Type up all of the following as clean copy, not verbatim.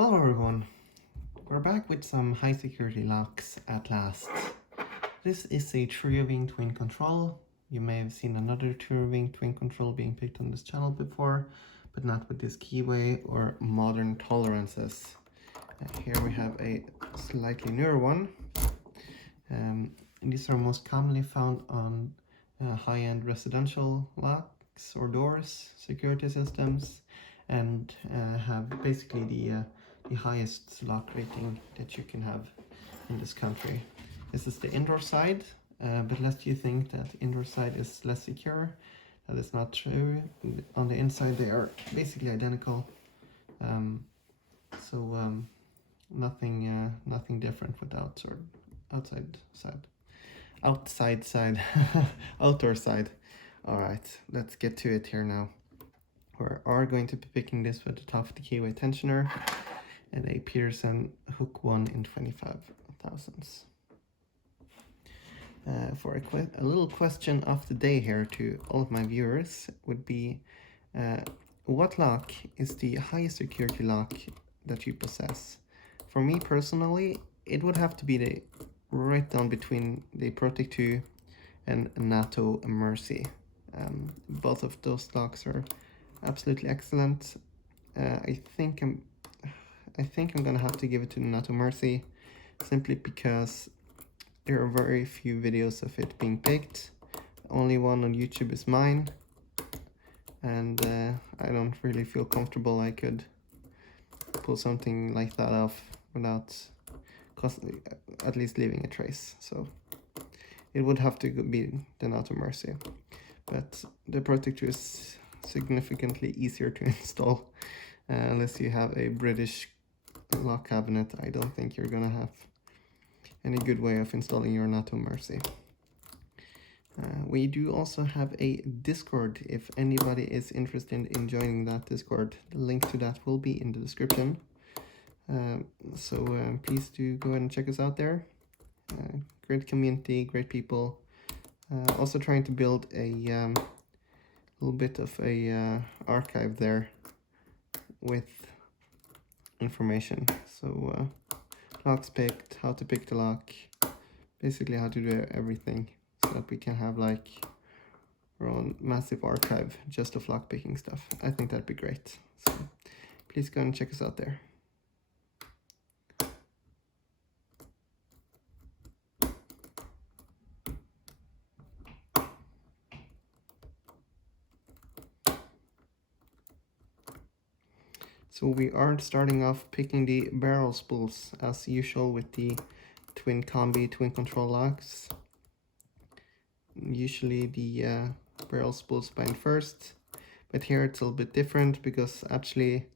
Hello everyone, we're back with some high security locks at last. This is a Trioving Twin Control. You may have seen another Trioving Twin Control being picked on this channel before, but not with this keyway or modern tolerances. Here we have a slightly newer one. These are most commonly found on high-end residential locks or doors, security systems, and have basically the highest lock rating that you can have in this country. This is the indoor side, but lest you think that indoor side is less secure, that is not true. On the inside they are basically identical, nothing different with outside side. Outdoor side. Alright, let's get to it here now. We are going to be picking this with the top of the keyway tensioner and a Peterson hook 1 in 25 thousandths. For a little question of the day here to all of my viewers would be, what lock is the highest security lock that you possess? For me personally, it would have to be the right down between the Protect 2 and NATO Mercy. Both of those locks are absolutely excellent. I think I'm gonna have to give it to the NATO Mercy, simply because there are very few videos of it being picked. Only one on YouTube is mine, and I don't really feel comfortable I could pull something like that off without at least leaving a trace. So it would have to be the NATO Mercy, but the Protect 2 is significantly easier to install. Unless you have a British lock cabinet, I don't think you're gonna have any good way of installing your NATO Mercy. We do also have a Discord if anybody is interested in joining that Discord. The link to that will be in the description. Please do go ahead and check us out there. Great community, great people. Also trying to build a little bit of a archive there with information. So locks picked, how to pick the lock, basically how to do everything, so that we can have like our own massive archive just of lock picking stuff. I think that'd be great. So please go and check us out there. So we are starting off picking the barrel spools as usual with the twin combi twin control locks. Usually the barrel spools bind first, but here it's a little bit different because actually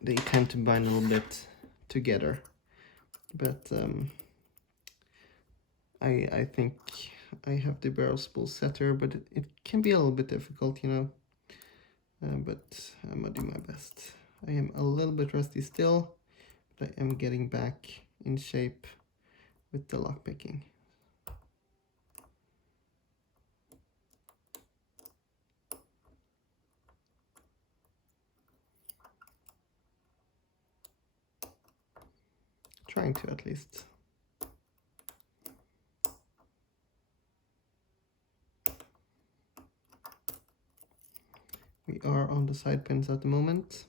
they tend to bind a little bit together. But I think I have the barrel spool set here, but it can be a little bit difficult, you know. But I'm gonna do my best. I am a little bit rusty still, but I am getting back in shape with the lock picking. Trying to, at least. We are on the side pins at the moment,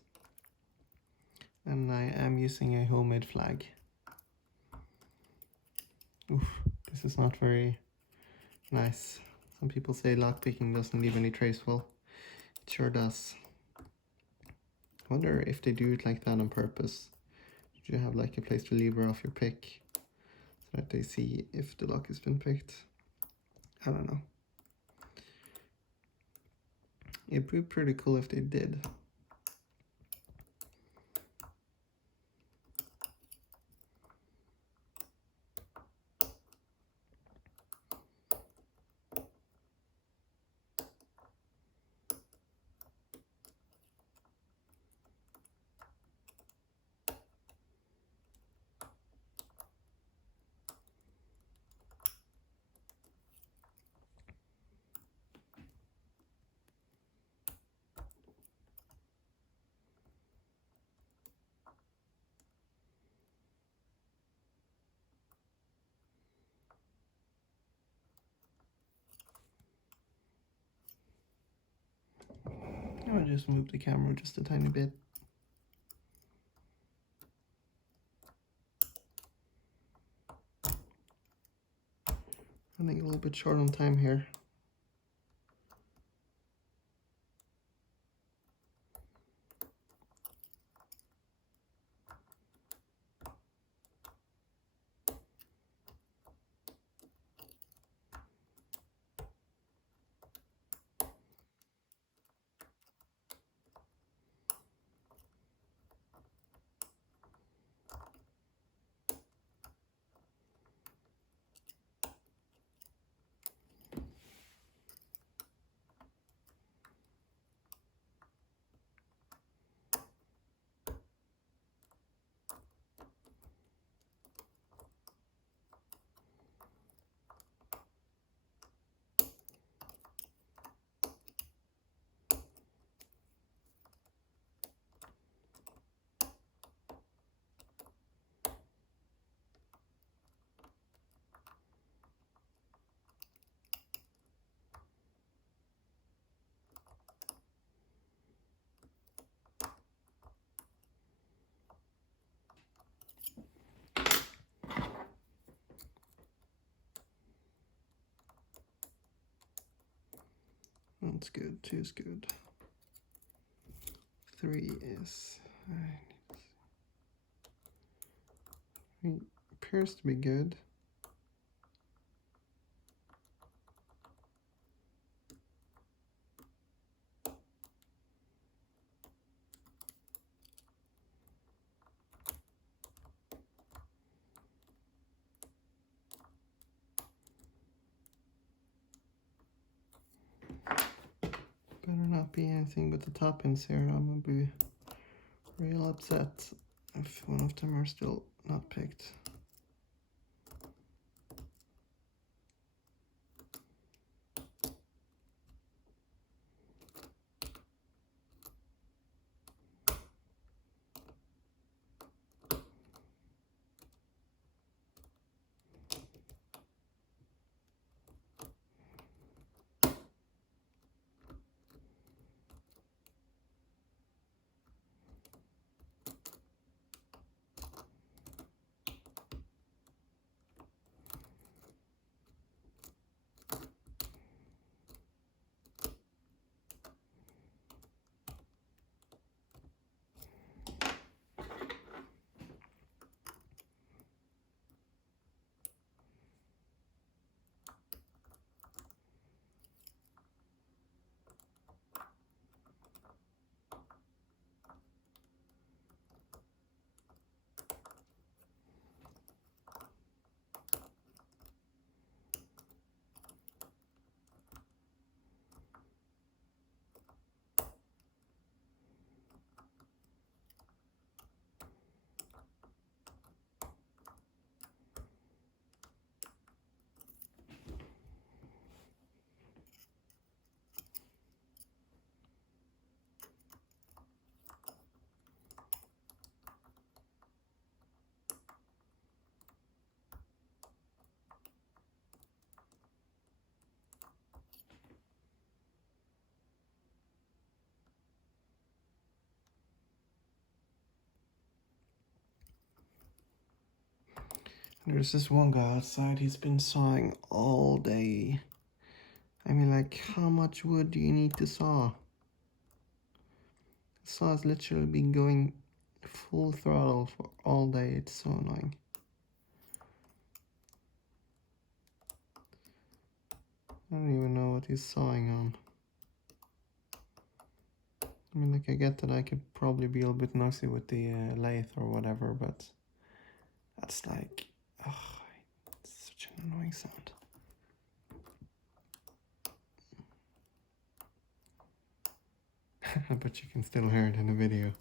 and I am using a homemade flag. Oof, this is not very nice. Some people say lockpicking doesn't leave any trace. Well, it sure does. I wonder if they do it like that on purpose. Should you have like a place to lever off your pick so that they see if the lock has been picked? I don't know. It'd be pretty cool if they did. I'll just move the camera just a tiny bit. Running a little bit short on time here. One's good, two's good. 3 is... It appears to be good. Better not be anything but the top ends here. I'm gonna be real upset if one of them are still not picked. There's this one guy outside, he's been sawing all day. I mean, like, how much wood do you need to saw? The saw has literally been going full throttle for all day, it's so annoying. I don't even know what he's sawing on. I mean, like, I get that I could probably be a little bit nosy with the lathe or whatever, but that's like, oh, it's such an annoying sound. But you can still hear it in the video.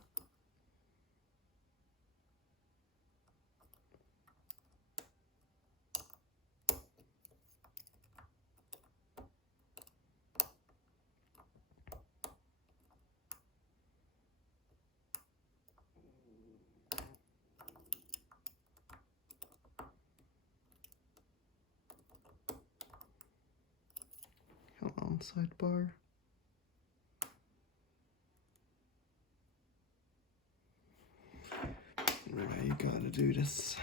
Come on, sidebar. you gotta do this.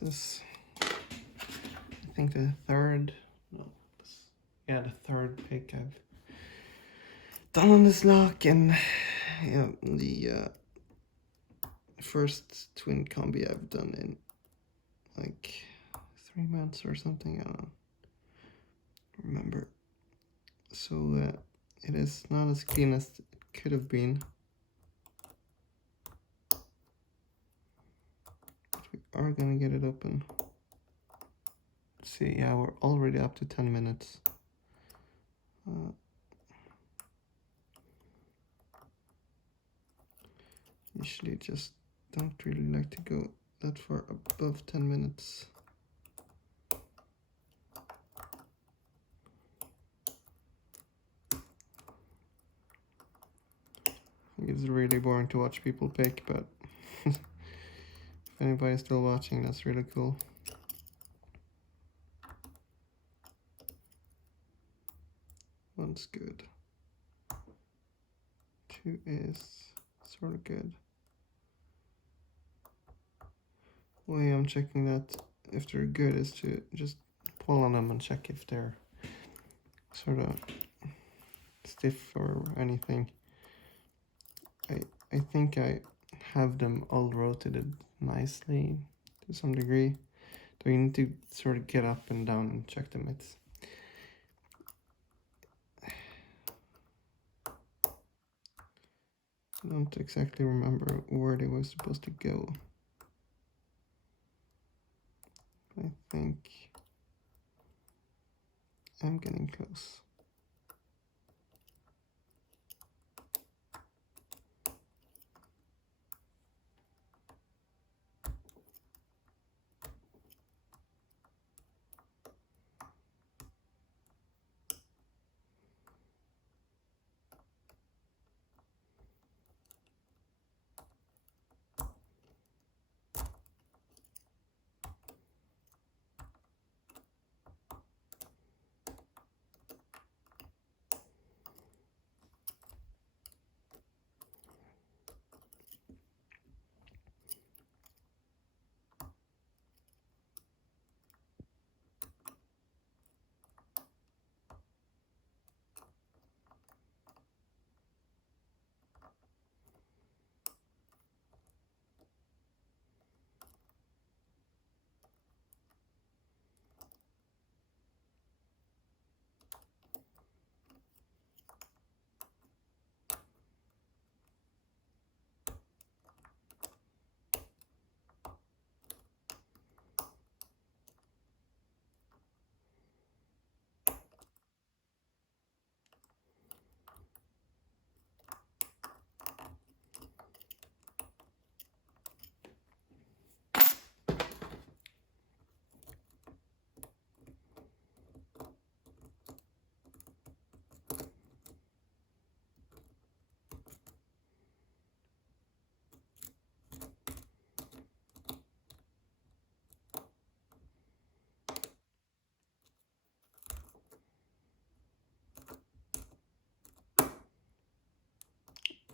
This is, I think, the third pick I've done on this lock, and yeah, the first twin combi I've done in like 3 months or something. I don't remember. So it is not as clean as it could have been. But we are gonna get it open. Let's see, yeah, we're already up to 10 minutes. Usually just don't really like to go that far above 10 minutes. I think it's really boring to watch people pick, but if anybody's still watching, that's really cool. One's good. 2 is sort of good. The way I'm checking that if they're good is to just pull on them and check if they're sort of stiff or anything. I think I have them all rotated nicely to some degree. So you need to sort of get up and down and check them. I don't exactly remember where they were supposed to go. I think I'm getting close.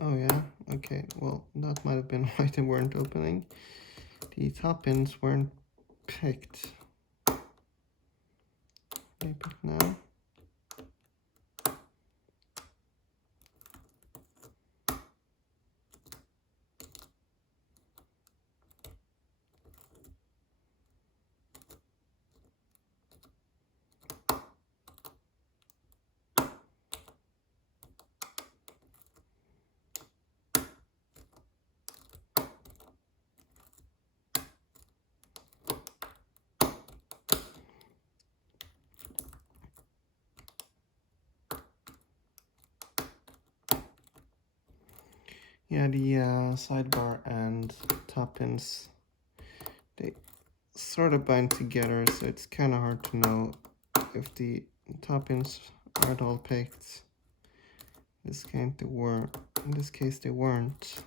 Oh yeah, okay, well that might have been why they weren't opening. The top pins weren't picked. They picked now. Yeah, the sidebar and top pins, they sort of bind together, so it's kind of hard to know if the top pins aren't all picked. In this case they weren't,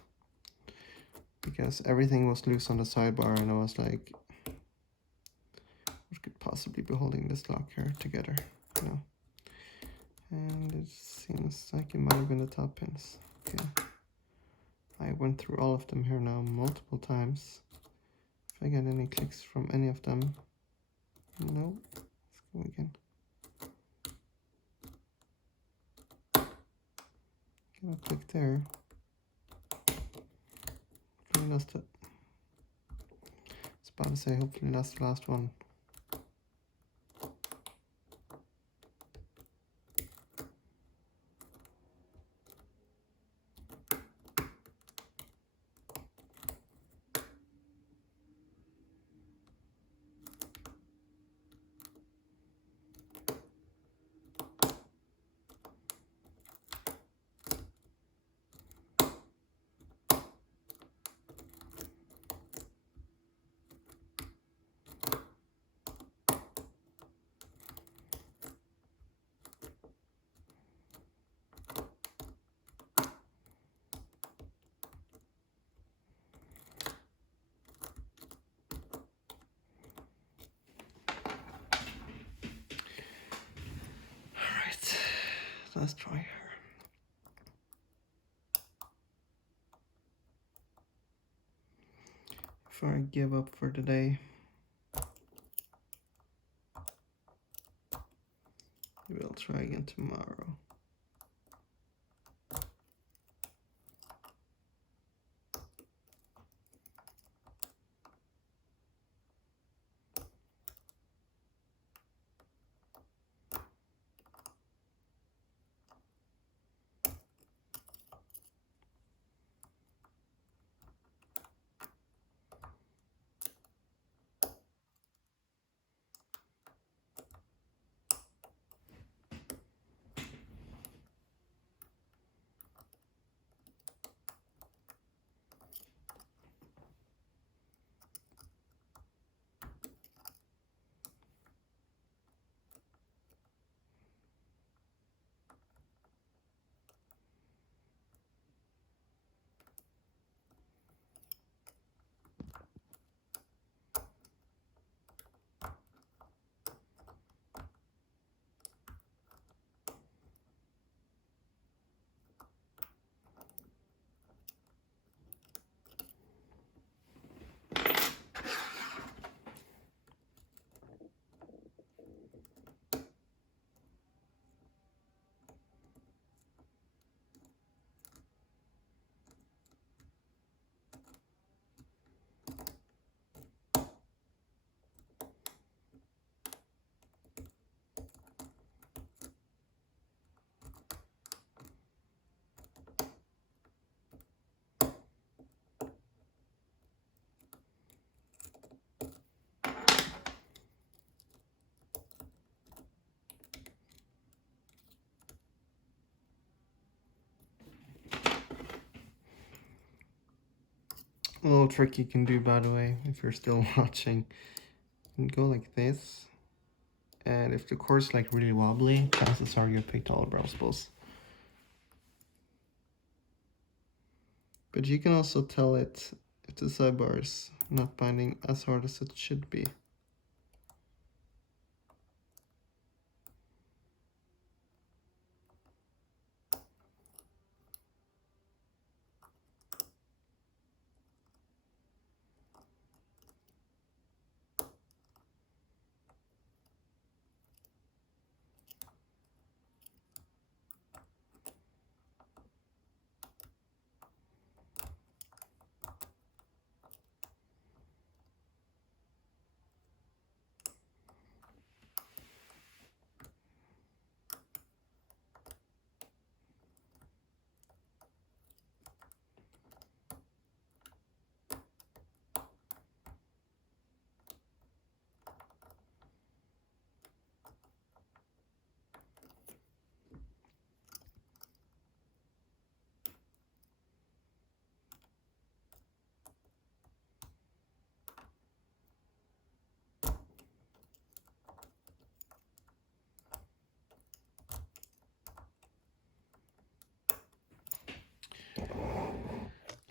because everything was loose on the sidebar, and I was like, what could possibly be holding this lock here together, you know? And it seems like it might have been the top pins. Okay. I went through all of them here now multiple times. If I get any clicks from any of them. No. Let's go again. Get a click there. Hopefully that's the... I was about to say, hopefully that's the last one. Let's try here. Before I give up for today, we'll try again tomorrow. A little trick you can do, by the way, if you're still watching. You can go like this, and if the cord's like really wobbly, chances are you picked all the brow spools. But you can also tell it if the sidebar is not binding as hard as it should be.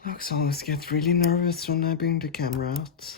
Lux always gets really nervous when I bring the camera out.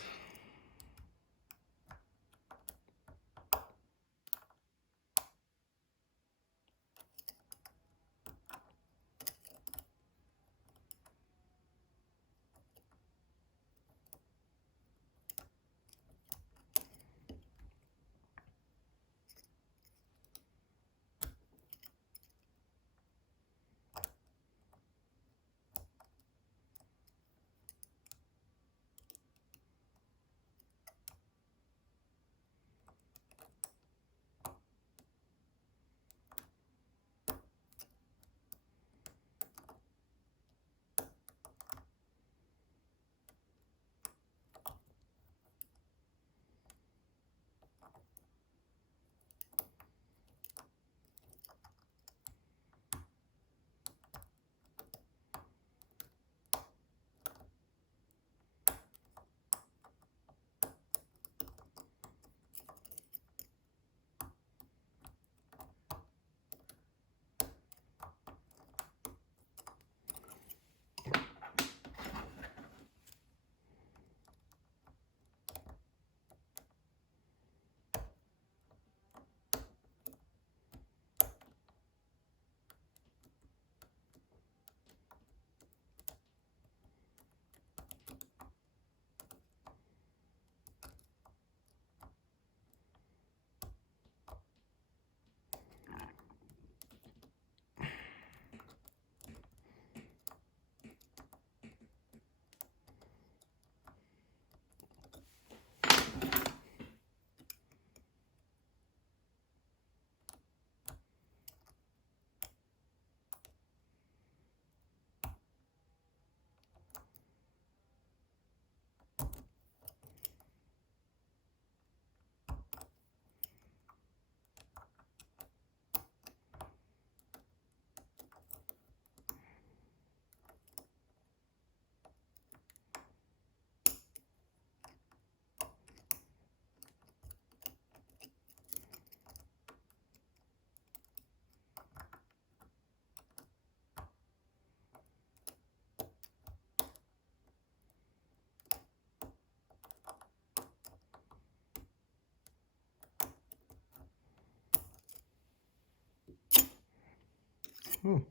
Oh.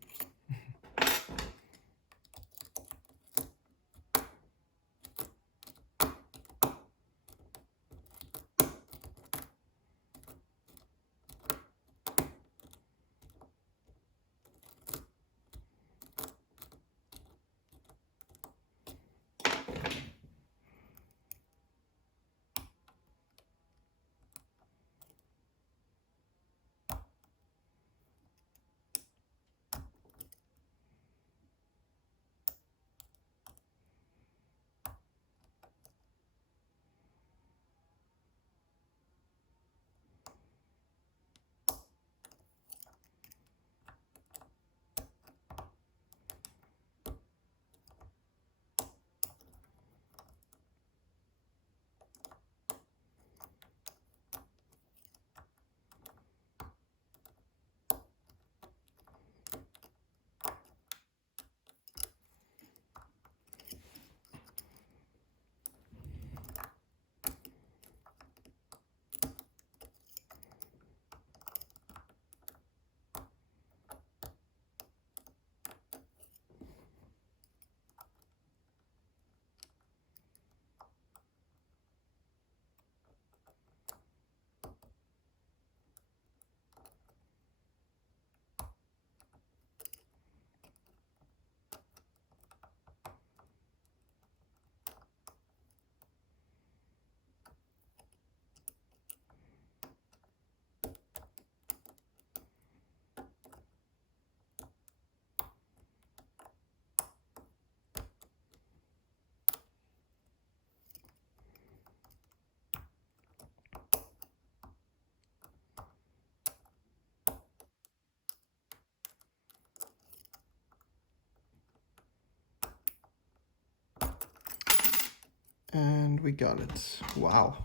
And we got it. Wow.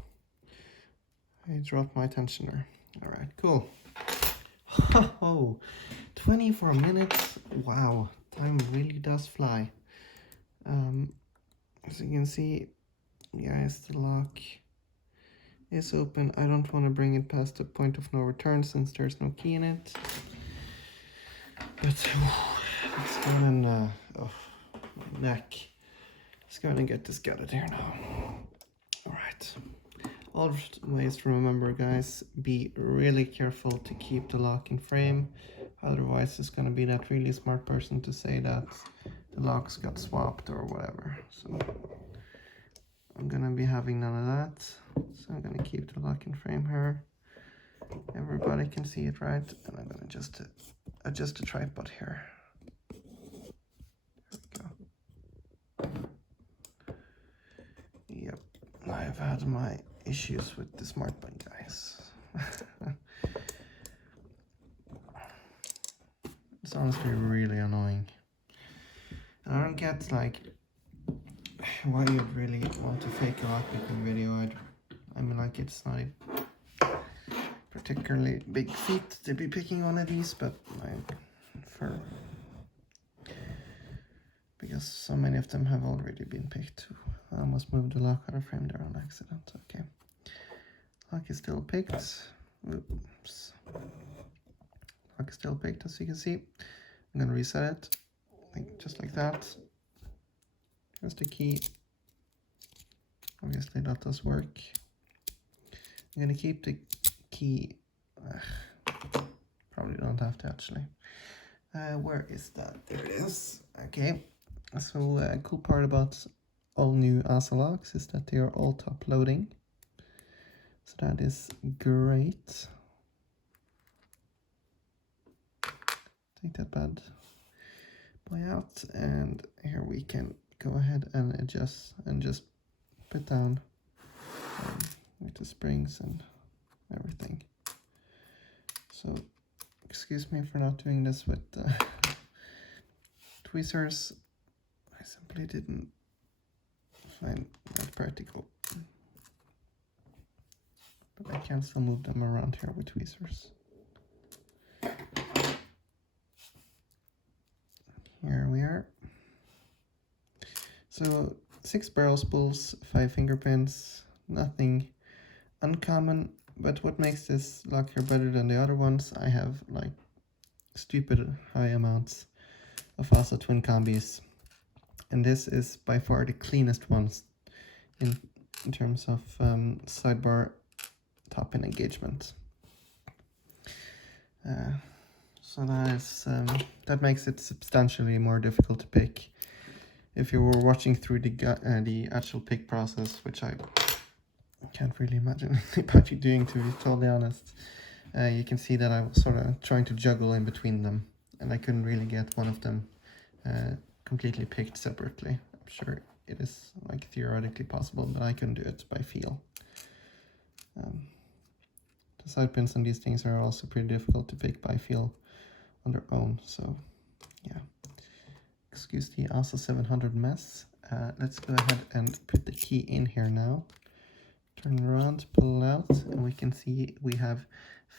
I dropped my tensioner. All right, cool. Oh, 24 minutes. Wow, time really does fly. As you can see, guys, the lock is open. I don't want to bring it past the point of no return since there's no key in it. But let's go and oh, my neck. Let's go and get this gutted here now. All right. Always remember, guys, be really careful to keep the lock in frame. Otherwise, it's going to be that really smart person to say that the locks got swapped or whatever. So I'm going to be having none of that. So I'm going to keep the lock in frame here. Everybody can see it, right? And I'm going to just adjust the tripod here. There we go. Yep, I've had my issues with the smart button, guys. It's honestly really annoying. And I don't get like why you'd really want to fake a lockpicking video. I mean, like, it's not a particularly big feat to be picking one of these, but like because so many of them have already been picked. I almost moved the lock out of frame there on accident. Okay, lock is still picked. Oops. Lock is still picked, as you can see. I'm gonna reset it, just like that. Here's the key. Obviously that does work. I'm gonna keep the key. Probably don't have to actually. Where is that? There it is. Okay. So a cool part about all new ASA locks is that they are all top loading. So that is great. Take that bad boy out, and here we can go ahead and adjust and just put down with the springs and everything. So excuse me for not doing this with tweezers. I simply didn't find that practical, but I can still move them around here with tweezers. Here we are. So 6 barrel spools, 5 finger pins, nothing uncommon, but what makes this lock here better than the other ones, I have like stupid high amounts of ASA twin combis, and this is by far the cleanest ones in terms of sidebar top pin engagement. So that makes it substantially more difficult to pick. If you were watching through the actual pick process, which I can't really imagine anybody doing, to be totally honest, you can see that I was sort of trying to juggle in between them, and I couldn't really get one of them completely picked separately. I'm sure it is like theoretically possible, but I couldn't do it by feel. The side pins on these things are also pretty difficult to pick by feel on their own, so yeah. Excuse the ASA 700 mess. Let's go ahead and put the key in here now. Turn it around, pull it out, and we can see we have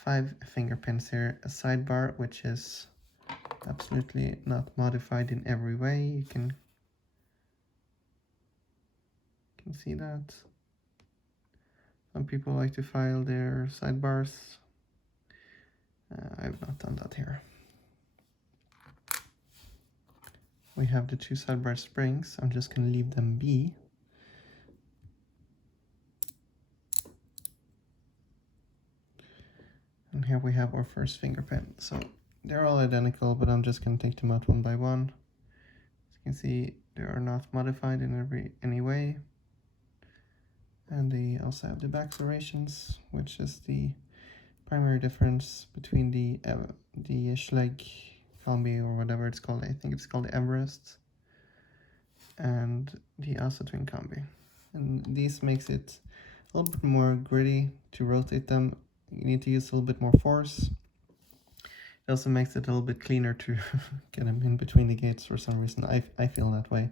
5 finger pins here. A sidebar, which is absolutely not modified in every way. You can see that. Some people like to file their sidebars. I've not done that here. We have the 2 sidebar springs. I'm just going to leave them be. And here we have our first finger pin. So they're all identical, but I'm just going to take them out one by one. As you can see, they are not modified in any way. And they also have the back serrations, which is the primary difference between the Schlegg combi, or whatever it's called. I think it's called the Everest, and the ASA twin combi. And this makes it a little bit more gritty to rotate them. You need to use a little bit more force. It also makes it a little bit cleaner to get them in between the gates for some reason. I feel that way.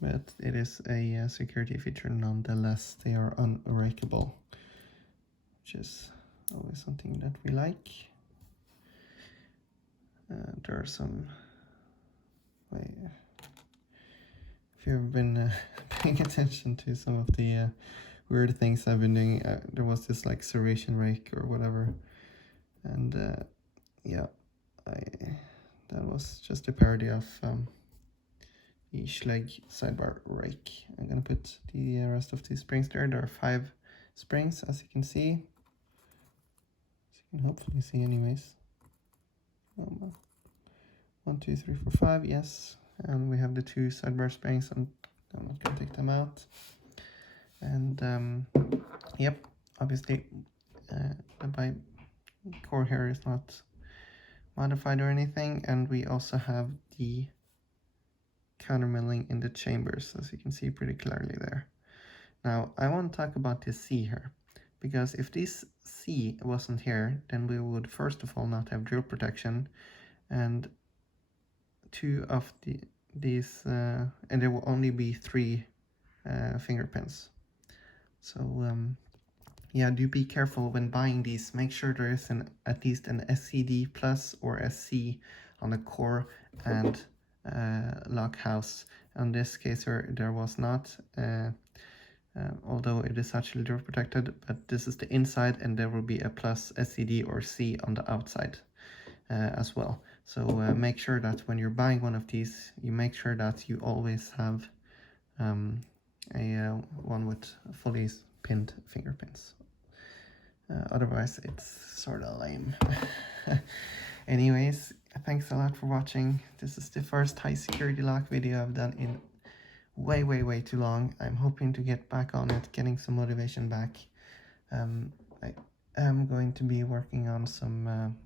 But it is a security feature nonetheless. They are unbreakable, which is always something that we like. There are some, if you've been paying attention to some of the weird things I've been doing, there was this like serration rake or whatever, and yeah, that was just a parody of the Schlegg sidebar rake. I'm gonna put the rest of these springs there. There are 5 springs, as you can see. As you can hopefully see anyways. 1, 2, 3, 4, 5, yes. And we have the 2 sidebar springs, and I'm not gonna take them out. And yep, obviously the by core here is not modified or anything, and we also have the countermilling in the chambers, as you can see pretty clearly there. Now I want to talk about this C here, because if this C wasn't here, then we would first of all not have drill protection, and 2 of these and there will only be 3 finger pins. So yeah, do be careful when buying these. Make sure there is at least an SCD plus or SC on the core and lock house. In this case there was not, although it is actually drill protected, but this is the inside, and there will be a plus SCD or C on the outside as well. So make sure that when you're buying one of these, you make sure that you always have a one with fully pinned finger pins. Otherwise it's sort of lame. Anyways, thanks a lot for watching. This is the first high security lock video I've done in way too long. I'm hoping to get back on it, getting some motivation back. I am going to be working on some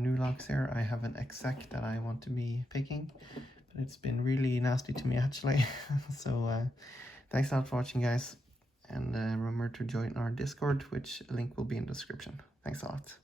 new locks here. I have an exec that I want to be picking, but it's been really nasty to me actually. So thanks a lot for watching, guys, and remember to join our Discord, which link will be in the description. Thanks a lot.